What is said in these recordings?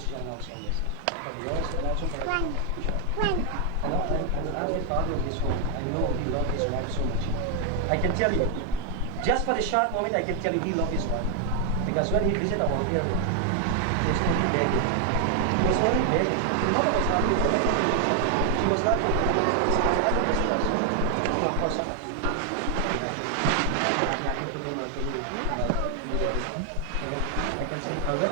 position also, yes. For yours and also for the future. I'm the father of this home. I know he loved his wife so much. I can tell you, just for the short moment, I can tell you he loved his wife. Because when he visited our area, he was only begging. He was only begging. The mother was not with him. She was not with him. I don't discuss. Of course, I can say further.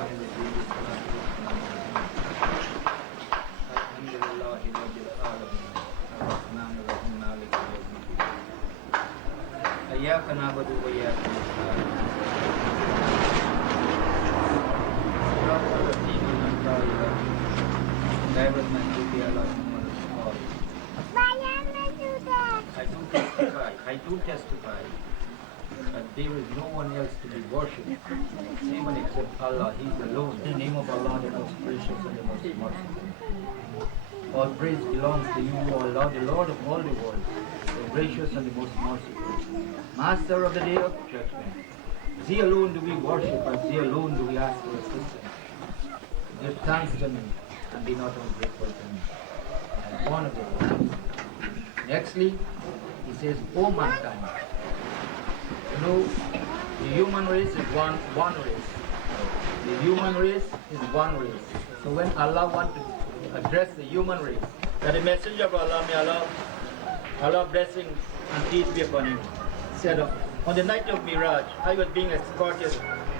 إياك نعبد وإياك نستعين صراط الذين أنعمت عليهم غير المغضوب عليهم I do testify that there is no one else to be worshipped, even except Allah. He is alone. In the name of Allah, the most gracious and the most merciful. All praise belongs to you, O Allah, the Lord of all the world, the gracious and the most merciful, Master of the day of judgment. Thee alone do we worship, and Thee alone do we ask for assistance. Give thanks to me, and be not ungrateful to me. I am one of the ones. Nextly, he says, O mankind, you know, the human race is one race. The human race is one race. So when Allah wants to address the human race, that the messenger of Allah, may Allah blessing and peace be upon him, said, on the night of Miraj, I was being escorted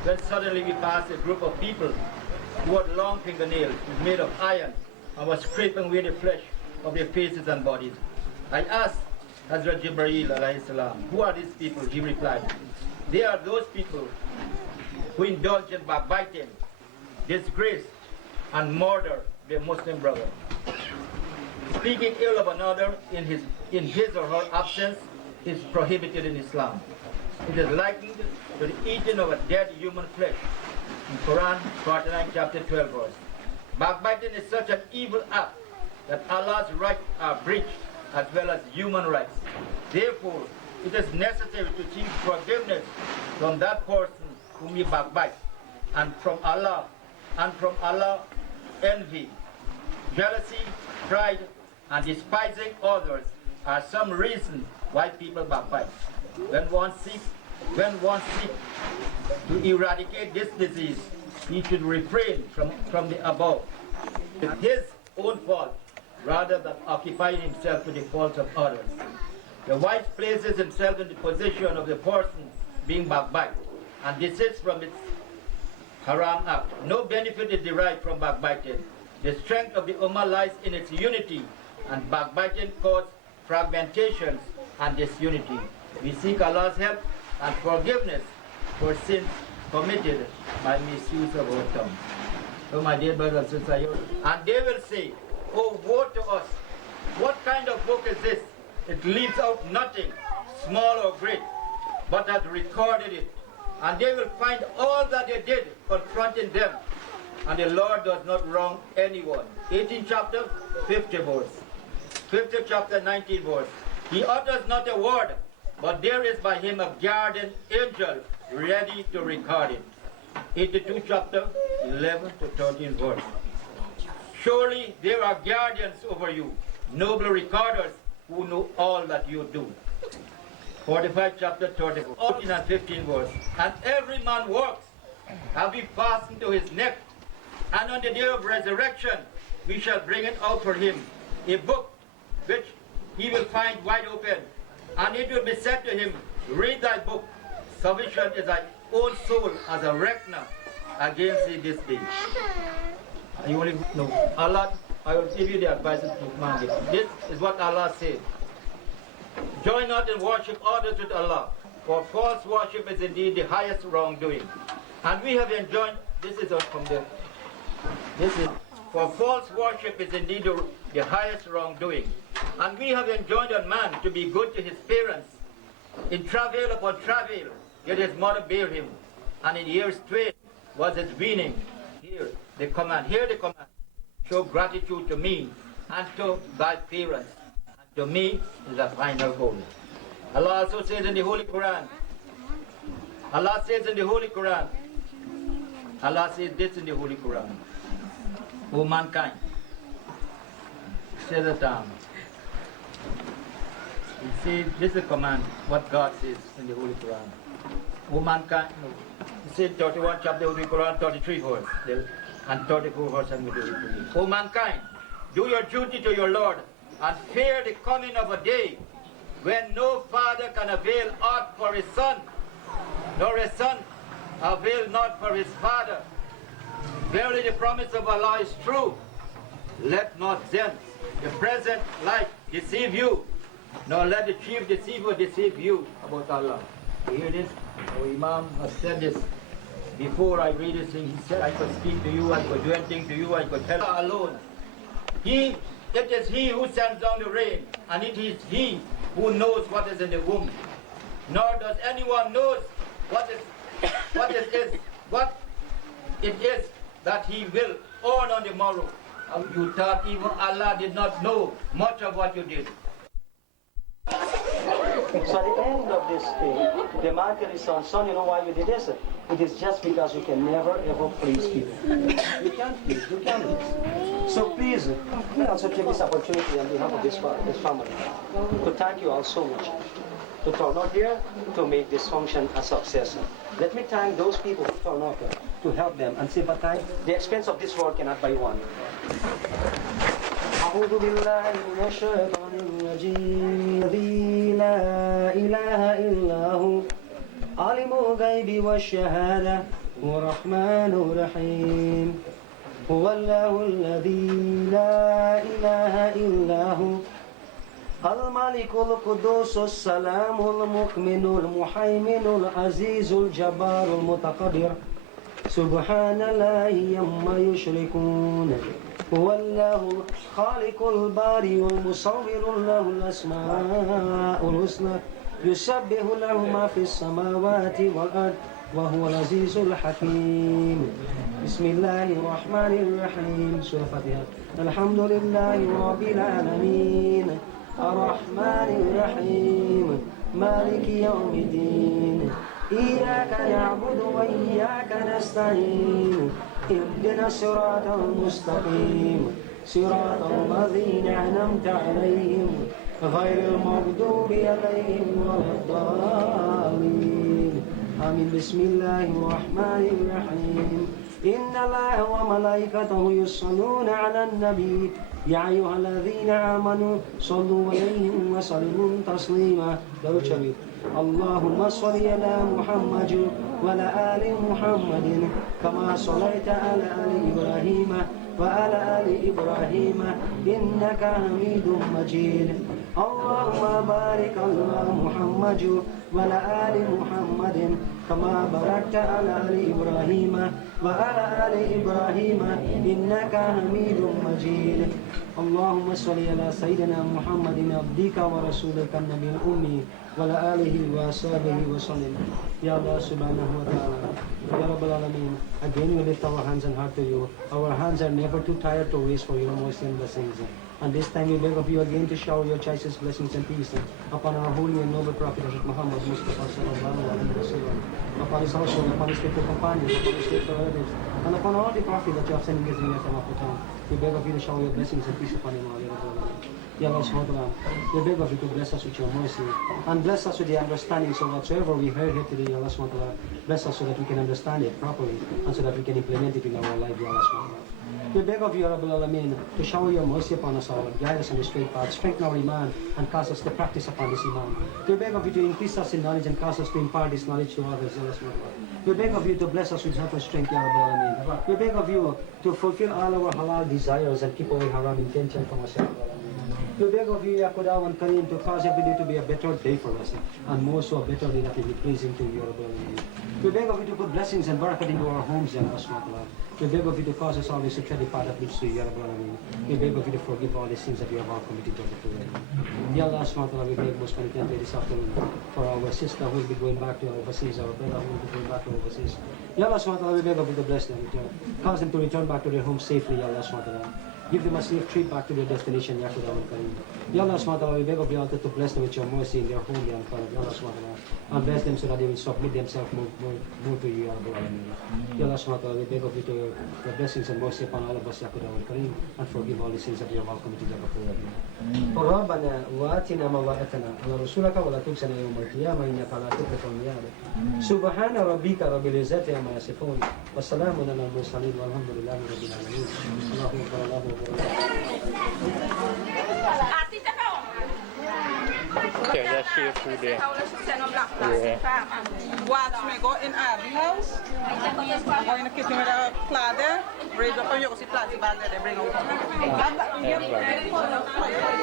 when suddenly we passed a group of people who had long fingernails made of iron and was scraping away the flesh of their faces and bodies. I asked Hazrat Jibreel alayhi salam, who are these people? He replied, they are those people who indulge in backbiting, disgrace, and murder their Muslim brother. Speaking ill of another in his or her absence is prohibited in Islam. It is likened to the eating of a dead human flesh. In Quran 49 chapter 12 verse. Backbiting is such an evil act that Allah's rights are breached as well as human rights. Therefore, it is necessary to seek forgiveness from that person whom you backbite, and from Allah, envy, jealousy, pride, and despising others are some reasons why people backbite. When one seeks to eradicate this disease, he should refrain from the above. It's his own fault, rather than occupying himself to the fault of others. The wife places himself in the position of the person being backbite and desists from its haram act. No benefit is derived from backbiting. The strength of the Ummah lies in its unity, and backbiting causes fragmentations and disunity. We seek Allah's help and forgiveness for sins committed by misuse of our tongue. So my dear brothers and sisters, and they will say, oh, woe to us! What kind of book is this? It leaves out nothing, small or great, but has recorded it. And they will find all that they did confronting them. And the Lord does not wrong anyone. 18th chapter, 50th verse. 50th chapter, 19th verse. He utters not a word, but there is by him a guardian angel ready to record it. 82nd chapter, 11 to 13th verse. Surely there are guardians over you, noble recorders who know all that you do. 45 chapter 34, 14 and 15 verse. And every man works, have we fastened to his neck, and on the day of resurrection we shall bring it out for him, a book which he will find wide open, and it will be said to him, read thy book, sufficient is thy own soul as a reckoner against thee this day. You only know, Allah, I will give you the advice to command it. This is what Allah said. Join not in worship others with Allah, for false worship is indeed the highest wrongdoing. And we have enjoined, for false worship is indeed the highest wrongdoing. And we have enjoined on man to be good to his parents. In travail upon travail, yet his mother bare him. And in years twain was his weaning. Hear the command, show gratitude to me and to thy parents. And to me is the final goal. Allah also says in the Holy Quran, Allah says this in the Holy Quran. O mankind, say that you see, this is a command, what God says in the Holy Quran. O mankind, you see 31 chapter of the Quran, 33 verse, and 34 verse I'm going to read to you. O mankind, do your duty to your Lord, and fear the coming of a day when no father can avail aught for his son, nor a son avail not for his father. Verily the promise of Allah is true. Let not then the present light deceive you, nor let the chief deceiver deceive you about Allah. You hear this? Our Imam has said this before I read this thing. He said, I could speak to you, I could do anything to you, I could help alone. It is He who sends down the rain, and it is He who knows what is in the womb. Nor does anyone knows what it is that he will earn on the morrow. You thought even Allah did not know much of what you did. So at the end of this thing, the man tells his son, you know why you did this? It is just because you can never ever please people. You can't please, you can't please. So please, I also take this opportunity on behalf of this family to thank you all so much. To turn out here to make this function a success. Let me thank those people who turn out here to help them and sympathize. The expense of this world cannot buy one. أعوذ بالله من الشيطان الرجيم الذي لا إله إلا هو عالم الغيب والشهادة هو الرحمن الرحيم هو الله الذي لا إله إلا هو الملك القدوس السلام المؤمن المهيمن العزيز الجبار المتقدر سبحان الله عما يشركون هو الله الخالق البارئ المصور له الأسماء الحسنى يسبح له ما في السماوات والأرض وهو العزيز الحكيم بسم الله الرحمن الرحيم سورة الفاتحة الحمد لله رب العالمين الرحمن الرحيم مالك يوم الدين إياك نعبد وإياك نستعين اهدنا الصراط المستقيم صراط الذين أنعمت عليهم غير المغضوب عليهم ولا الضالين آمين بسم الله الرحمن الرحيم إن الله وملائكته يصلون على النبي يا أيها الذين آمنوا صلوا عليه وسلموا تسليما اللهم صل على محمد وعلى آل محمد كما صليت على آل إبراهيم وعلى آل إبراهيم إنك حميد مجيد اللهم بارك على محمد وعلى آل محمد كما باركت على آل إبراهيم وعلى آل إبراهيم إنك حميد مجيد اللهم صل على سيدنا محمد عبدك ورسولك النبي الأمي وعلى آله وصحبه وسلم Ya Allah subhanahu wa ta'ala, Ya Rabbal Alameen, again we lift our hands and heart to you. Our hands are never too tired to wish for your mercy and blessings. And this time we beg of you again to shower your choicest blessings and peace upon our holy and noble Prophet Muhammad Mustafa sallallahu alaihi wasallam, upon his household, upon his faithful companions, upon his faithful relatives, and upon all the prophets that you have sent in this dunya from after time. We beg of you to shower your blessings and peace upon him, Ya Rabbal Alameen. Ya Allah subhanahu wa ta'ala, we beg of you to bless us with your mercy and bless us with the understanding so whatsoever we heard here today, Ya Allah subhanahu wa ta'ala, bless us so that we can understand it properly and so that we can implement it in our life, Ya Allah subhanahu wa ta'ala. We beg of you, Ya Rabbal Alameen, to shower your mercy upon us all, guide us on the straight path, strengthen our iman, and cause us to practice upon this iman. We beg of you to increase us in knowledge and cause us to impart this knowledge to others, Ya Allah subhanahu wa ta'ala. We beg of you to bless us with health and strength, Ya Rabbal Alameen. We beg of you to fulfill all our halal desires and keep away haram intention from us, Ya Rabbal Alameen. We beg of you, Ya Qudawan Kareem, to cause every day to be a better day for us, and more so a better day that will be pleasing to you, Ya Rabbal Alameen. We beg of you to put blessings and barakat into our homes, Ya Allah subhanahu wa ta'ala. We beg of you to cause us always to tread the path that leads to you, Ya Rabbal Alameen. We beg of you to forgive all the sins that we have all committed to the Ya Allah subhanahu wa ta'ala, we beg most penitently this afternoon for our sister who will be going back to overseas, our brother who will be going back to overseas. Ya Allah subhanahu wa ta'ala, we beg of you to bless them, cause them to return back to their home safely, Ya Allah subhanahu wa ta'ala. Give them a safe trip back to their destination, Ya Khudawan Kareem. Ya Allah subhanahu wa ta'ala, we beg of you all to bless them with your mercy in their home, Ya Allah subhanahu wa ta'ala. And bless them so that they will submit themselves more to you, Ya Rabbal Alameen. Ya Allah subhanahu wa ta'ala, we beg of you to your blessings and mercy upon all of us, Ya Khudawan Kareem, and forgive all the sins that we have all committed, Ya Rabbal Alameen. ربنا وآتنا ما وعدتنا على رسولك ولا تخزنا يوم القيامة إنك لا تخلف الميعاد. سبحان ربك رب العزة عما يصفون والسلام على المرسلين والحمد لله رب العالمين. اللهم صل على Okay, that's share food there. Yeah. Watch me go in Abby's house. Go in the kitchen with a plate there. Raise up and you go see plastic bag there. They bring out.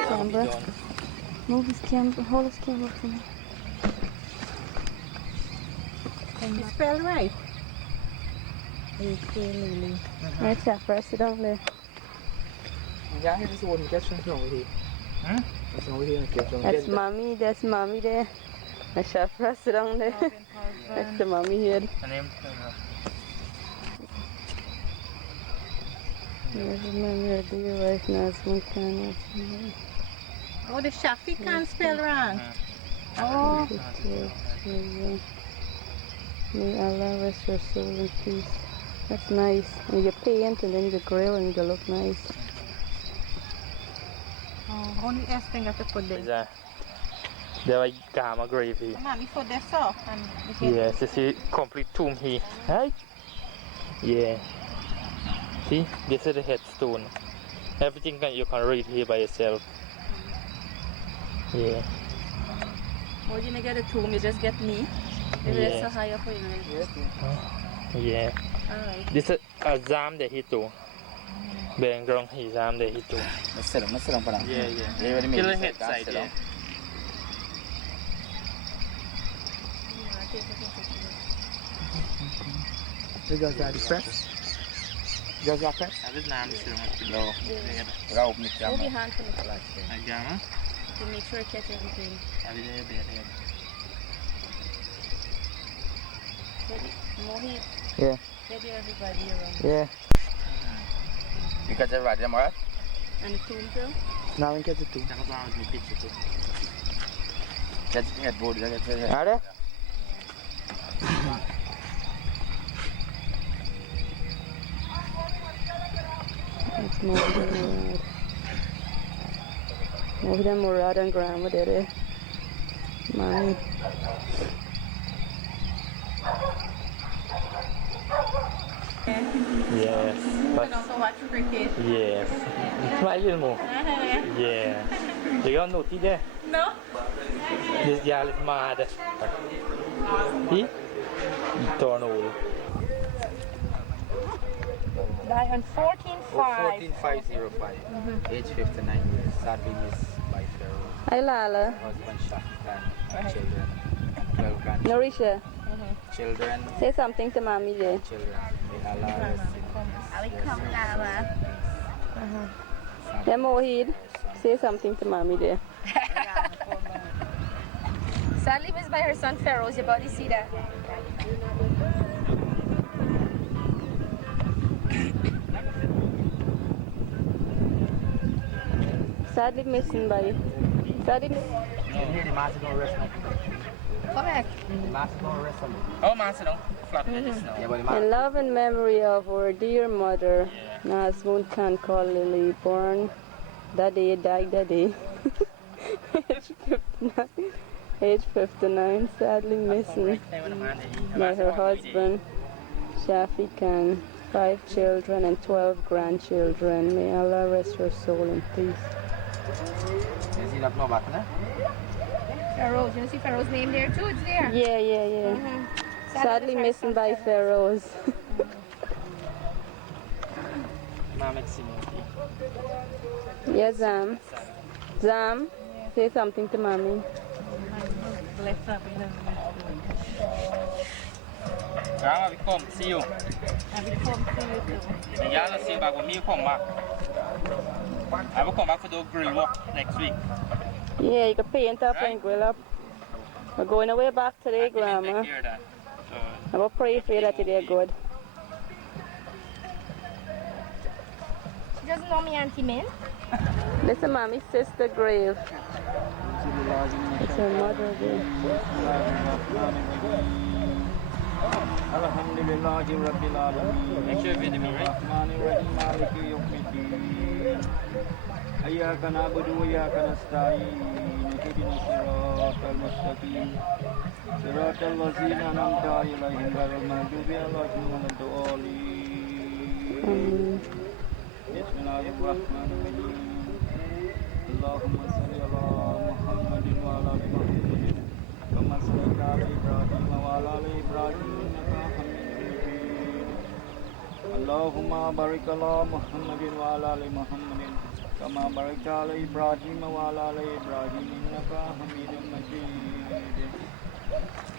Camera. Move his camera. Hold his camera for me. It's spelled right. That's it. Press it down there. Yeah, here's the one who gets from over here. That's mommy. That's mommy there. I shall press it down there. That's the mommy here. Here's the mommy of the wife, Nazmoon. Oh, the Shafi can't spell wrong. Oh. May Allah rest your soul in peace. That's nice. And you paint and then you grill and you look nice. Oh, only S thing I have to put there. There are gamma gravy. Mommy put this off and Yes, this is complete tomb here. Right? Yeah. See, this is the headstone. Everything you can read here by yourself. Yeah. Or you get a tomb, you just get me. Yeah. So high up for you. Yeah. Alright. This is a zam de hito. Background he zam de hito. Masarap pa lang. Yeah, yeah. Kill the head side, yeah. Just like that? That is not the No. Wala open the Move camera. your hand to the last thing. Gamma? To make sure you catch everything. Ready? Mohit. Yeah. Ready everybody around. Yeah. You catch everybody, am I right? And the tomb too? Now we catch it too. Catch the headboard. Are they? It's Mohit and Murad. Mohit and Murad and Grandma did it. Mommy. Yes. I don't watch cricket. Yes. Smile little more. Yeah. You got naughty there? No? This girl is mad. See? Turn old. Die on 14.5. 14505. Age 59 years. Sadly missed by Pharaoh. Hi Lala. Husband shot and children. 12 grandchildren. Nourisha. Children. Say something to mommy there. Children. May Allah rest in peace. Yeah, Mohit. Say something to mommy there. Sadly missed by her son Pharaoh's. You about to see that. Sadly missing by. Sadly Here the master gonna rest now. Come back. The master gonna rest on me. Oh, man, sit down. Flat this now. Yeah, but the master. in love and memory of our dear mother, Nazmoon Khan called Lily, born that day, died that day. Age 59, sadly missing by her husband, Shafi Khan, 5 children and 12 grandchildren. May Allah rest her soul in peace. You see that no back now? Pharaoh's. You see Pharaoh's name there too? It's there. Yeah. Sadly missing by Pharaohs. Yeah, Zam. Zam, say something to mommy. Grandma, we come see you. The y'all see back when me come back. I will come back for the grill walk next week. Yeah, you can paint up and grill up. We're going away back today, Grandma. I will pray for you that today good. She doesn't know me Auntie Min? This is mommy's sister grave. It's her mother grave. Alhamdulillahi Rabbil Alameen. Make sure you video me, right? Rahmanir Rahim Maliki Yawmiddin. Iyyaka na'budu wa iyyaka nasta'in. Ihdinas siratal mustaqim. Siratal ladzina an'amta 'alaihim ghairil maghdubi 'alaihim waladdallin. Bismillahirrahmanirrahim. Allahumma salli ala Muhammadin wa ala ali Muhammadin. Kama sallaita ala Ibrahim wa ala ali Ibrahim innaka Hamidum Majid. Allahumma barik ala Muhammadin wa ala ali Muhammadin. Kama barakta ala Ibrahim wa ala ali Ibrahim innaka Hamidum Majid.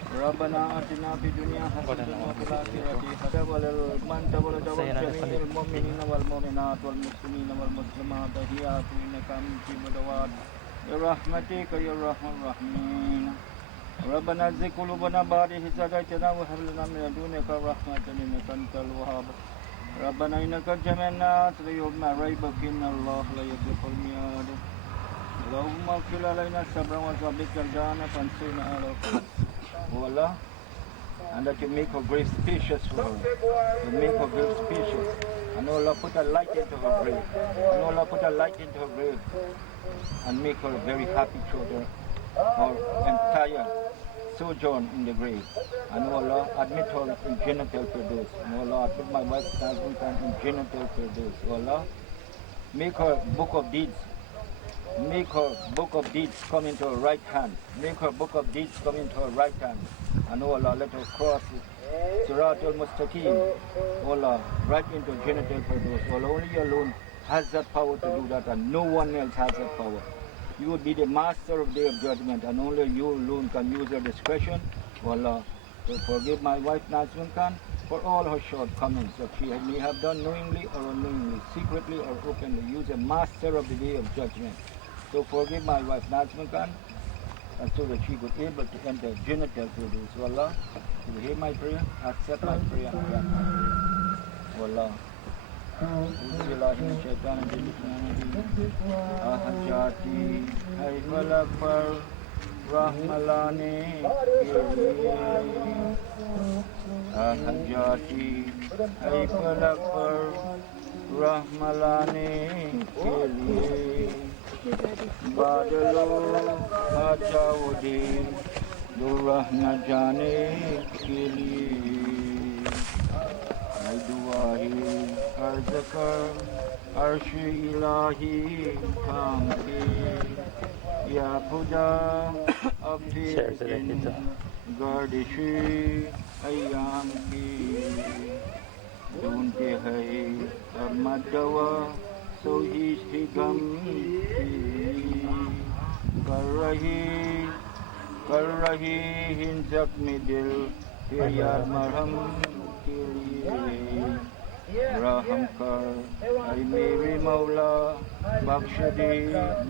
ربنا آتنا في الدنيا حسنة وفي الآخرة حسنة وللمن تولد والجميع المؤمنين والمؤمنات والمسلمين والمسلمات أحياء إنك مجيب الدعوات برحمتك يا أرحم الراحمين ربنا زد قلوبنا بعد إذ هديتنا وهب لنا من لدنك رحمة إنك أنت الوهاب ربنا إنك جميع الناس ليوم ما ريب فيه إن الله لا يخلف الميعاد اللهم اغفر علينا الصبر وثبت الجنة فانصرنا على القوم Oh Allah, and that you make her grave spacious for her. You make her grave spacious. And Allah put a light into her grave. And Allah put a light into her grave. And make her very happy children. Her entire sojourn in the grave. And Allah admit her in Jannatul Firdaus. And Allah admit my wife Nazmoon in Jannatul Firdaus. Oh Allah, make her book of deeds. Make her book of deeds come into her right hand. Make her book of deeds come into her right hand. And oh Allah, let her cross Siratul Mustaqim. Oh Allah, right into Jannatul Firdaus. Oh Allah, only you alone has that power to do that, and no one else has that power. You will be the master of Day of Judgment, and only you alone can use your discretion. Oh Allah, to forgive my wife Nazmoon for all her shortcomings that she may have done knowingly or unknowingly, secretly or openly. Use a master of the Day of Judgment. So forgive my wife Nazmoon and so that she could be able to enter Jannatul Firdaus. So Allah, you hear my prayer, accept my prayer and grant my prayer. Oh Allah. Ahajati hai falak par rahmalane Ahajati hai falak par rahmalane ke liye बादलों आचाओदे दुराह न जाने के लिए दुआई अर्ज कर अर्श इलाही थाम के या खुदा अपने गर्दिश अय्याम की ढूंढते हैं और मदवा So he's become कर रही हिन जख्मी दिल फिर यार मरहम के लिए रहम कर ऐ मेरे मौला बख्श दे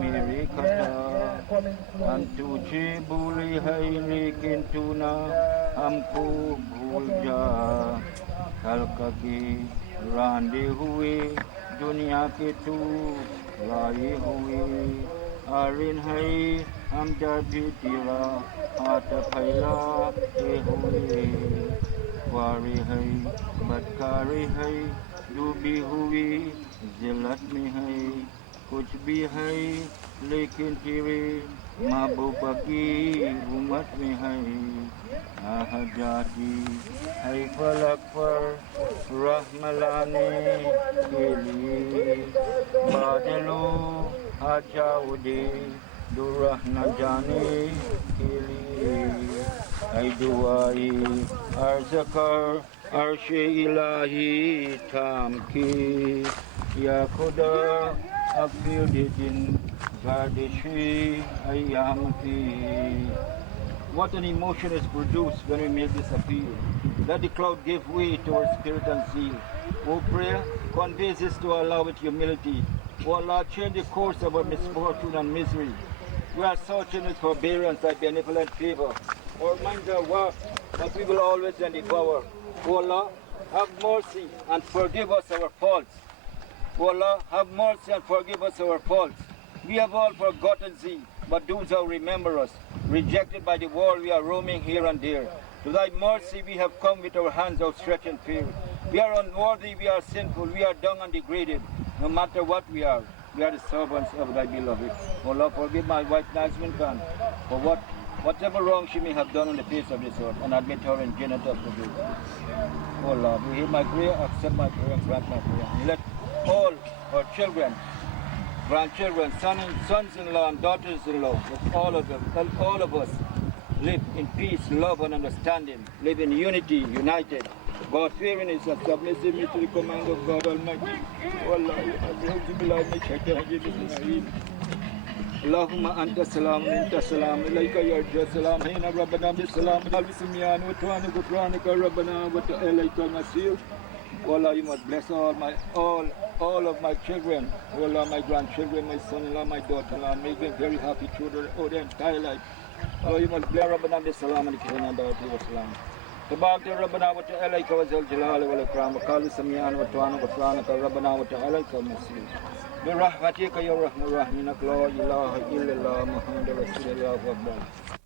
मेरी खता हम तुझे भूले है लेकिन तू ना हमको भूल जा कल कभी रांधे हुए दुनिया के तू लाए हुए आरिन है हम जब भी तेरा हाथ फैलाते हुए वारे है बदकारी है डूबी हुई जिल्लत में है कुछ भी है लेकिन तेरे महबूब की उम्मत में है आह जाती है फलक पर रहमलाने के लिए बादलों आ जाओ दे दुराह न जाने के लिए ऐ दुआई अर्ज कर अर्श इलाही थाम के या खुदा अगफिर दिन गर्दिशी अय्याम की. What an emotion is produced when we make this appeal. Let the cloud give way to our spirit and zeal. O prayer, convey this to Allah with humility. O Allah, change the course of our misfortune and misery. We are searching with forbearance and benevolent favor. Our minds are warped, but we will always endeavor. O Allah, have mercy and forgive us our faults. O Allah, have mercy and forgive us our faults. We have all forgotten thee, but do thou remember us. Rejected by the world, we are roaming here and there. To thy mercy we have come with our hands outstretched in fear. We are unworthy, we are sinful, we are dung and degraded. No matter what we are the servants of thy beloved. O Lord, forgive my wife Nazmoon Khan for whatever wrong she may have done on the face of this earth, and admit her in Jannah of the day. O Lord, you hear my prayer, accept my prayer, and grant my prayer. And let all our children, grandchildren, sons-in-law and daughters-in-law, let all of us live in peace, love and understanding, live in unity, united. God fearing is a submissive to the command of God Almighty. Oh Allah, Allahumma anta salam minta salam ilayka yarja salam hina rabbana bisalam al-bismiyan wa tu'anu kufranika rabbana wa ta'alayka al-masir. Oh Allah, you must bless all of my children, oh Allah, my grandchildren, my son-in-law, my daughter-in-law, and make them very happy through their entire life. Oh, you must bless Rabbana bisalam alayhi wa salam. تبارك ربنا وتعالى وذو الجلال والإكرام وقال سميعا وطعنا غفرانك ربنا وتعالى المصير برحمتك يا رحمن الرحيم لا إله إلا الله محمد رسول الله